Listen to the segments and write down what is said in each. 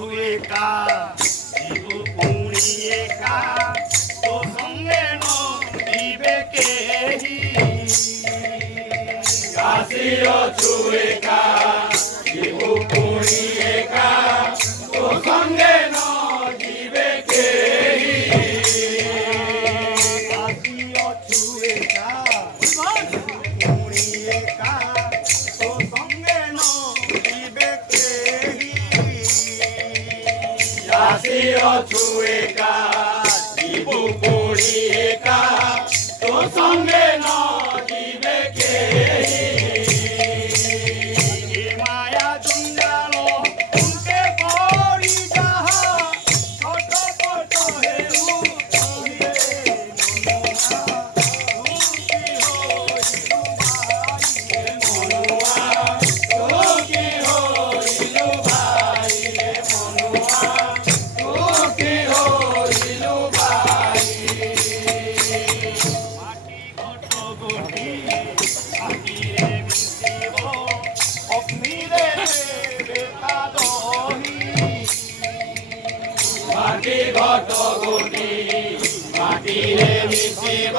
ছুয়েকা জীব পুড়িয়েকা তো সঙ্গে নদিবে কেহি কাশিও ছুয়েকা জীব পুড়িয়েকা তো সঙ্গে নদিবে কেহি কাশিও ছুয়েকা পুড়িয়েকা তো সঙ্গে নদিবে কেহি কাশিও ছুয়েকা জীব পুড়িয়েকা তো সঙ্গে নদিবে কেহি মায়া জঞ্জাল উনকে পড়ি যাহা ছোট ছোট হেউ মাটি ঘট গটি আকিরে মিশিব অগ্নিরে বেতা দহি মাটি ঘট গুটি মাটিরে মিশিব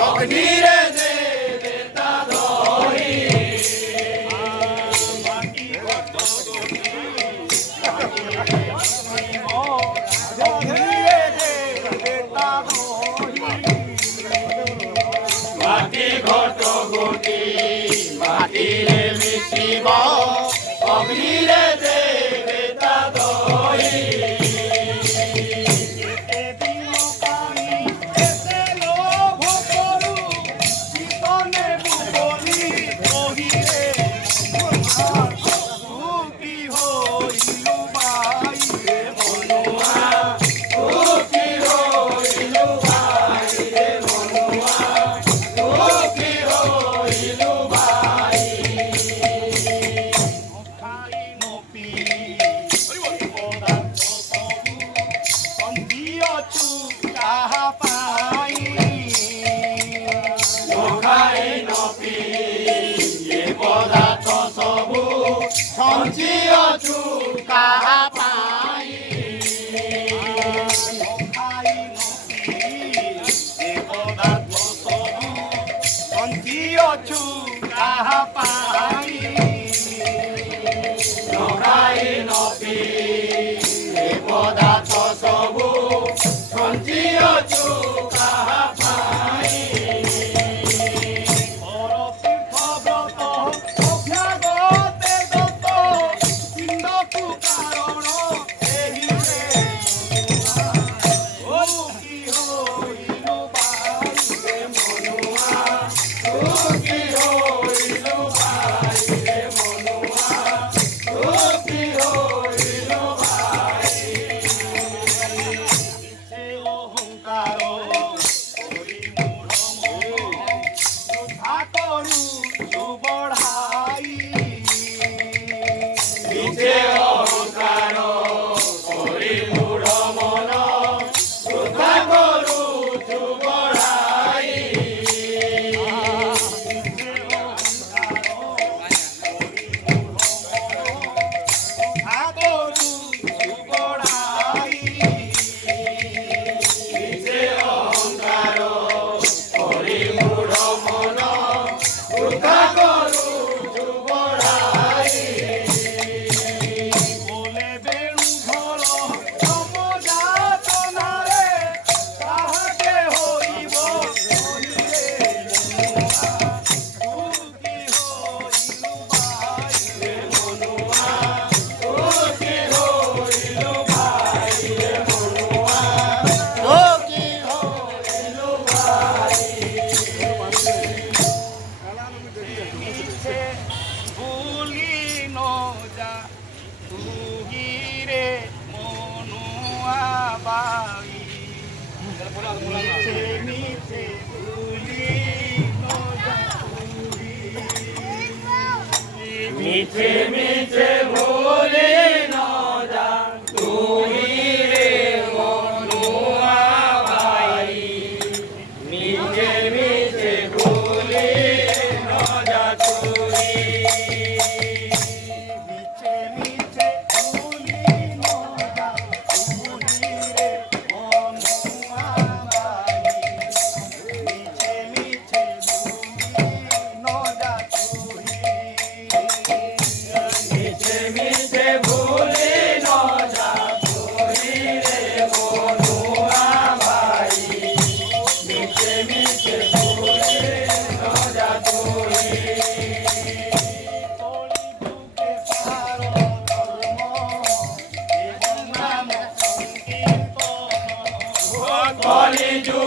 অগ্নিরে দেবে তা দহি মাটি ঘট গটি মিশিব অগ্নিরে বেতা দহি মাটি ঘট গুটি মাটিরে মিশিব অগ্নিরে দেবে তা দহি এতে দিন পানি এতে লোভ করু জীবনে বলি কহিরে সুখী হইলু বাই রে বনুয়া সুখী হইলু ভাই রে মনুয়া সুখী হইলু ভাই খাই নপি পদার্থ সবু সন্ধিয়ছু তাহা পাই নখাই নপি এ পদার্থ ସବୁ ସଞ୍ଚିଅଛୁ କାହା ପାଇଁ খাই নপি এ পদার্থ সবু সন্ধিয়ছু তাহা পাই ନଖାଇ ନପି ଏ ପଦାର୍ଥ ସବୁ ସଞ୍ଚିଅଛୁ କାହା ପାଇଁ পরতীর্থ ব্রত অভ্যাগতে দত্ত ইন্দকু কারণ এই রে ও কি হইলু বাই রে ମନୁଆ ସୁଖୀ ହୋଇଲୁ ଭାଇ ରେ ମନୁଆ ସୁଖୀ ହୋଇଲୁ ଭାଇ সে অহংকার করি মূঢ় মন বৃথা করু বড়াই ନିଜେ ଅହଙ୍କାର କରି ମୂଢ଼ ମନ ବୃଥା କରୁଛୁ ବଢ଼ାଇ ନିଜେ ଅହଙ୍କାର କରି ମୂଢ଼ ମନ ବୃଥା କରୁଛୁ ବଢ଼ାଇ ସୁଖୀ ହୋଇଲୁ ଭାଇ ରେ ମନୁଆ ସୁଖୀ ହୋଇଲୁ ଭାଇ মিছে মিছে ভুলি ন যা তুই রে মনুয়া ভাই মিছে মিছে ভুলি ন যা তুই মিছে মিছে ভুলি ন কলি যুগ